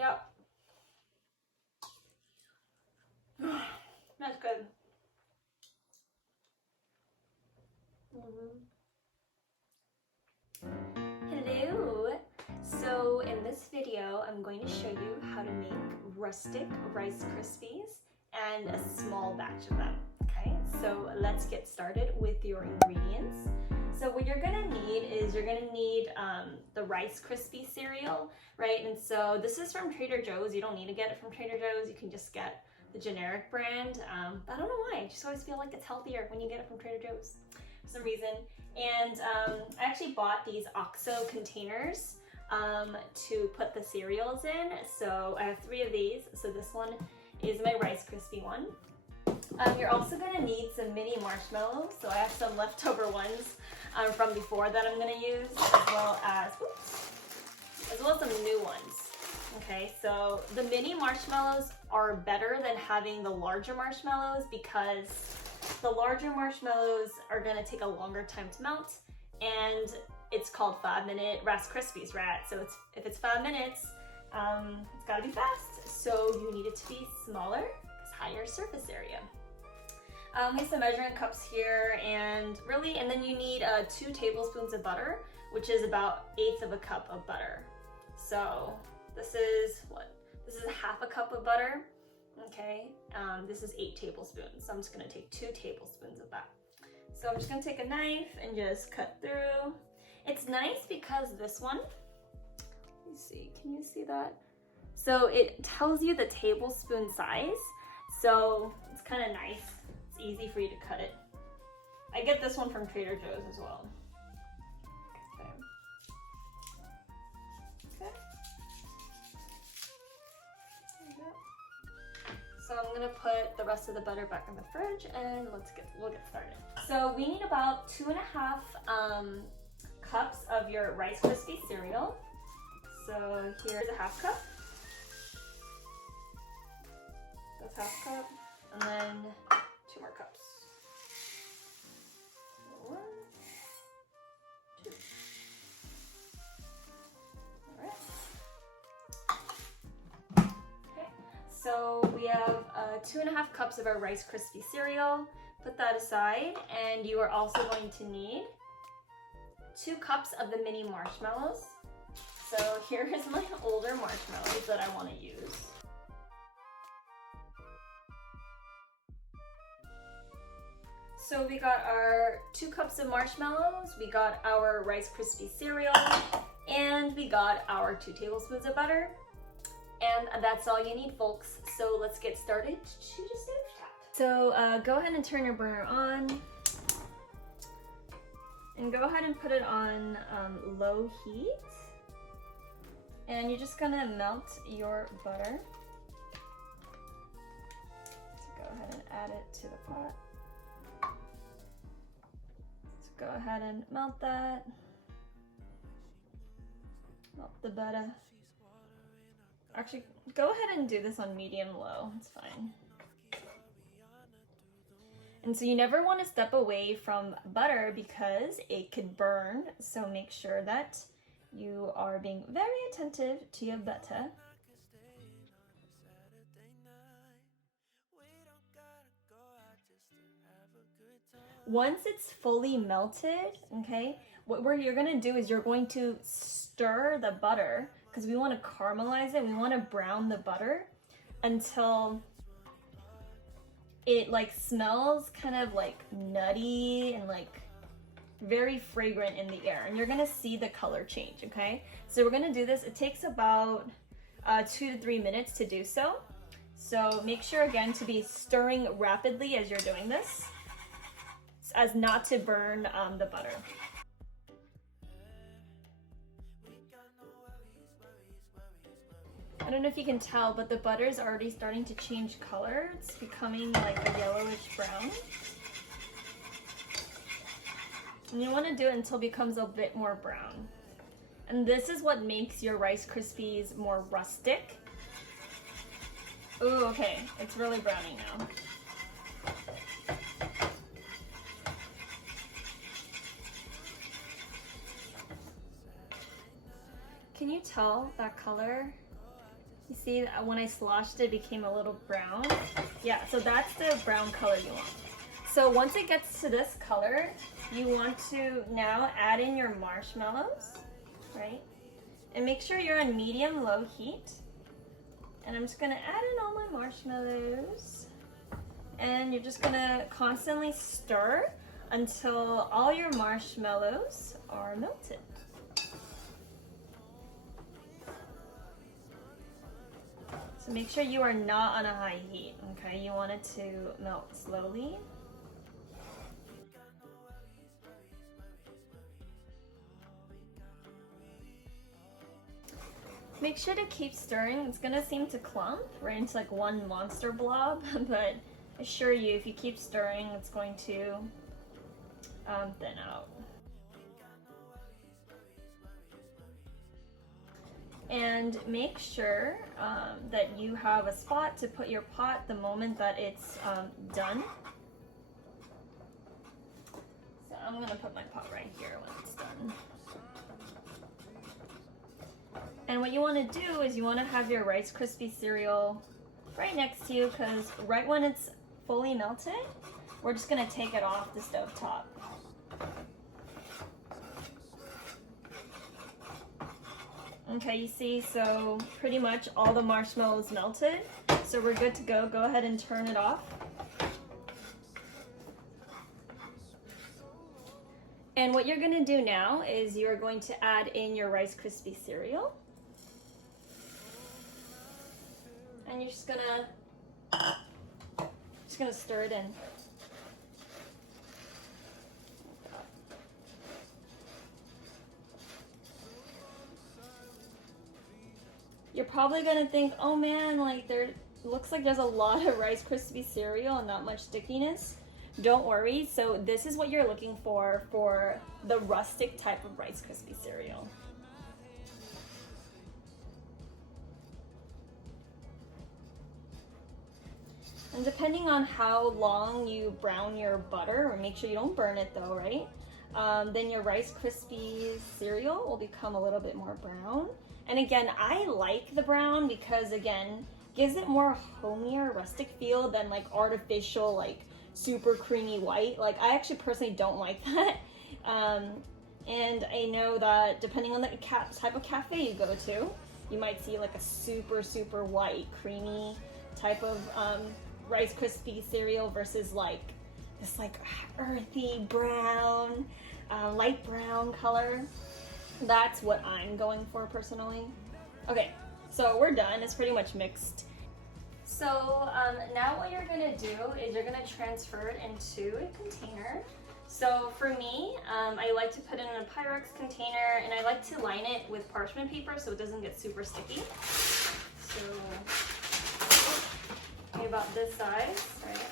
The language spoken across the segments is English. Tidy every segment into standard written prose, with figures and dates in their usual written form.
Yep. That's good. Hello. So in this video, I'm going to show you how to make rustic Rice Krispies and a small batch of them. Okay, so let's get started with your ingredients. So what you're gonna need is the Rice Krispie cereal, right? And so this is from Trader Joe's. You don't need to get it from Trader Joe's. You can just get the generic brand. I don't know why. I just always feel like it's healthier when you get it from Trader Joe's for some reason. And I actually bought these OXO containers to put the cereals in. So I have 3 of these. So this one is my Rice Krispie one. You're also gonna need some mini marshmallows. So I have some leftover ones from before that I'm gonna use, as well as some new ones. Okay, so the mini marshmallows are better than having the larger marshmallows because the larger marshmallows are gonna take a longer time to melt, and it's called 5-minute Rice Krispies, right? So if it's 5 minutes, it's gotta be fast. So you need it to be smaller, because higher surface area. We have some measuring cups here, and then you need 2 tablespoons of butter, which is about 1/8 of a cup of butter. So this is half a cup of butter. Okay, this is 8 tablespoons. So I'm just gonna take 2 tablespoons of that. So I'm just gonna take a knife and just cut through. It's nice because this one, let me see, can you see that? So it tells you the tablespoon size. So it's kind of nice. It's easy for you to cut it. I get this one from Trader Joe's as well. Okay. Okay. There you go. So I'm gonna put the rest of the butter back in the fridge, and we'll get started. So we need about 2.5 cups of your Rice Krispie cereal. So here's a 1/2 cup. That's 1/2 cup, and then 2 more cups. So 1, 2. All right. Okay. So we have 2.5 cups of our Rice Krispie cereal. Put that aside, and you are also going to need 2 cups of the mini marshmallows. So here is my older marshmallows that I want to use. So we got our 2 cups of marshmallows, we got our Rice Krispie cereal, and we got our 2 tablespoons of butter. And that's all you need, folks. So let's get started to the stove top. So go ahead and turn your burner on. And go ahead and put it on low heat. And you're just gonna melt your butter. So go ahead and add it to the pot. So go ahead and melt that. Melt the butter. Actually, go ahead and do this on medium-low, it's fine. And so you never want to step away from butter because it could burn, so make sure that you are being very attentive to your butter. Once it's fully melted, okay, what you're gonna do is you're going to stir the butter because we want to caramelize it. We want to brown the butter until it like smells kind of like nutty and like very fragrant in the air, and you're gonna see the color change. Okay, so we're gonna do this. It takes about 2 to 3 minutes to do so. So make sure again to be stirring rapidly as you're doing this, as not to burn the butter. I don't know if you can tell, but the butter is already starting to change color. It's becoming like a yellowish brown. And you want to do it until it becomes a bit more brown. And this is what makes your Rice Krispies more rustic. Ooh, okay, it's really browning now. Can you tell that color? You see when I sloshed it became a little brown? Yeah, so that's the brown color you want. So once it gets to this color, you want to now add in your marshmallows, right? And make sure you're on medium-low heat. And I'm just gonna add in all my marshmallows. And you're just gonna constantly stir until all your marshmallows are melted. So make sure you are not on a high heat, okay? You want it to melt slowly. Make sure to keep stirring. It's gonna seem to clump right into like one monster blob, but I assure you, if you keep stirring, it's going to thin out. And make sure that you have a spot to put your pot the moment that it's done. So I'm gonna put my pot right here when it's done. And what you want to do is you want to have your Rice Krispie cereal right next to you, because right when it's fully melted, we're just going to take it off the stove top. Okay, you see, so pretty much all the marshmallows melted, so we're good to go. Go ahead and turn it off. And what you're going to do now is you're going to add in your Rice Krispie cereal. And you're just gonna stir it in. You're probably gonna think, oh man, like looks like there's a lot of Rice Krispie cereal and not much stickiness. Don't worry. So this is what you're looking for the rustic type of Rice Krispie cereal. And depending on how long you brown your butter, or make sure you don't burn it though, right? Then your Rice Krispies cereal will become a little bit more brown. And again, I like the brown because again, gives it more homier, rustic feel than like artificial, like super creamy white. Like I actually personally don't like that. And I know that depending on the type of cafe you go to, you might see like a super, super white, creamy type of Rice Krispie cereal versus like this like earthy brown, light brown color. That's what I'm going for personally. Okay, so we're done. It's pretty much mixed. So now what you're gonna do is you're gonna transfer it into a container. So for me, I like to put it in a Pyrex container, and I like to line it with parchment paper so it doesn't get super sticky. So about this size, right?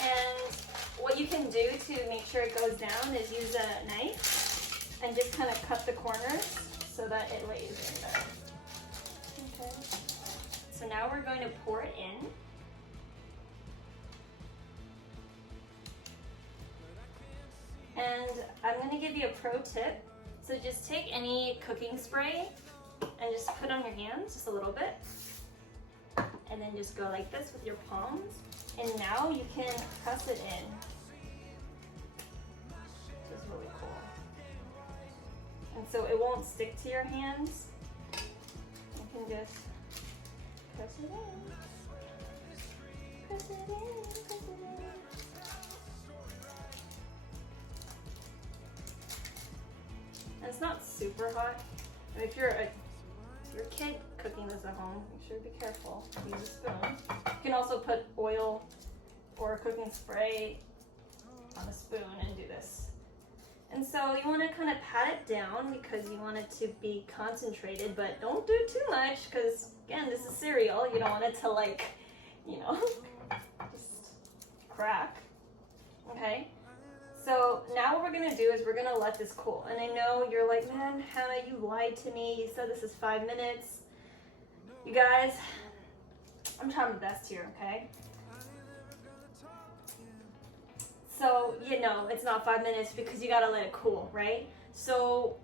And what you can do to make sure it goes down is use a knife and just kind of cut the corners so that it lays in there. Okay. So now we're going to pour it in. And I'm going to give you a pro tip. So just take any cooking spray and just put on your hands just a little bit, and then just go like this with your palms, and now you can press it in. This is really cool. And so it won't stick to your hands. You can just press it in. Press it in, press it in. And it's not super hot. And if you're a kid cooking this at home, make sure to be careful. Use a spoon. You can also put oil or cooking spray on a spoon and do this. And so you want to kind of pat it down because you want it to be concentrated, but don't do too much because, again, this is cereal. You don't want it to, like, you know, just crack. Okay? So now what we're going to do is we're going to let this cool. And I know you're like, man, Hannah, you lied to me. You said this is 5 minutes. You guys, I'm trying my best here, okay? So, you know, it's not 5 minutes because you got to let it cool, right? So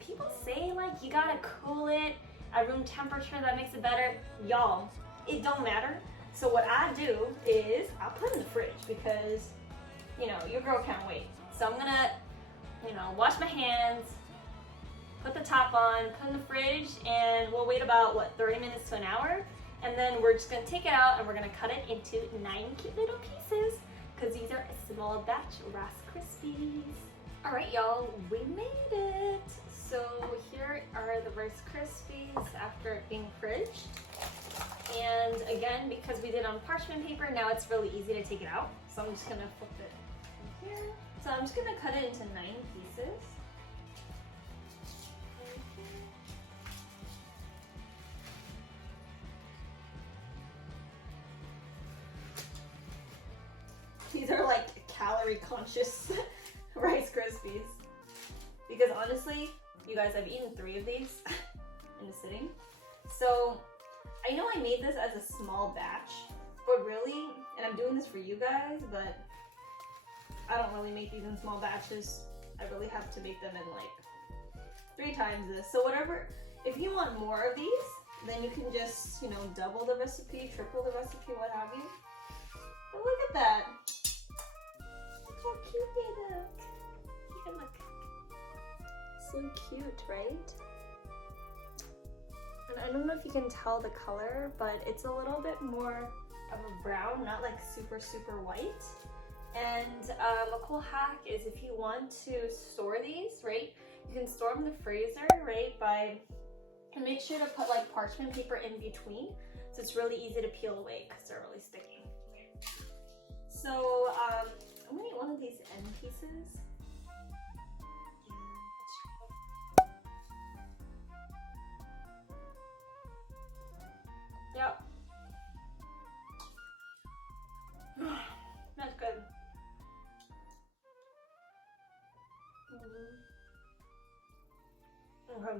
people say like you gotta cool it at room temperature, that makes it better. Y'all, it don't matter. So what I do is I put it in the fridge because, you know, your girl can't wait. So I'm gonna, you know, wash my hands, put the top on, put it in the fridge, and we'll wait about, what, 30 minutes to an hour? And then we're just gonna take it out and we're gonna cut it into 9 cute little pieces because these are a small batch Rice Krispies. All right, y'all, we made it. So here are the Rice Krispies after it being fridged. And again, because we did it on parchment paper, now it's really easy to take it out. So I'm just gonna flip it in here. So I'm just gonna cut it into 9 pieces. These are like calorie conscious Rice Krispies. Because honestly, you guys, I've eaten 3 of these in a sitting. So I know I made this as a small batch, but really, and I'm doing this for you guys, but I don't really make these in small batches. I really have to make them in like 3 times this. So whatever, if you want more of these, then you can just, you know, double the recipe, triple the recipe, what have you. But look at that. Look how cute they look. Look, look. So cute, right? And I don't know if you can tell the color, but it's a little bit more of a brown, not like super, super white. And a cool hack is if you want to store these, right, you can store them in the freezer, right, and make sure to put like parchment paper in between, so it's really easy to peel away because they're really sticky. So I'm gonna eat one of these end pieces. Yep. That's good. Okay.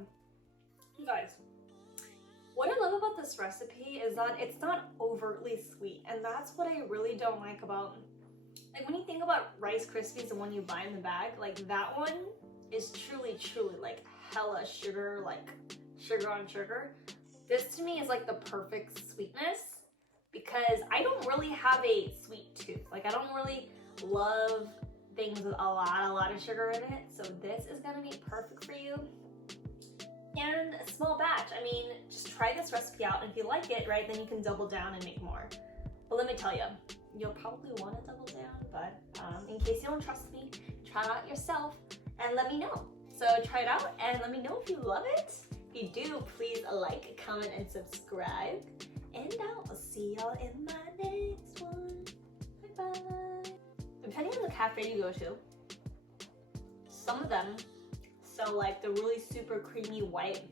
You guys, what I love about this recipe is that it's not overtly sweet, and that's what I really don't like about, like, when you think about Rice Krispies, the one you buy in the bag, like that one is truly like hella sugar, like sugar on sugar. This to me is like the perfect sweetness because I don't really have a sweet tooth. Like I don't really love things with a lot of sugar in it. So this is gonna be perfect for you. And a small batch. I mean, just try this recipe out, and if you like it, right, then you can double down and make more. But let me tell you, you'll probably want to double down, but in case you don't trust me, try it out yourself and let me know. So try it out and let me know if you love it. If you do, please like, comment, and subscribe. And I'll see y'all in my next one. Bye-bye. Depending on the cafe you go to, some of them sell like the really super creamy white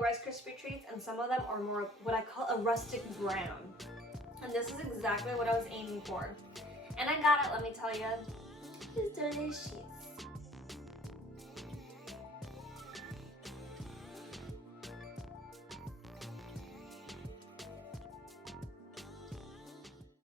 Rice Krispie treats, and some of them are more what I call a rustic brown. And this is exactly what I was aiming for. And I got it, let me tell you. It's delicious.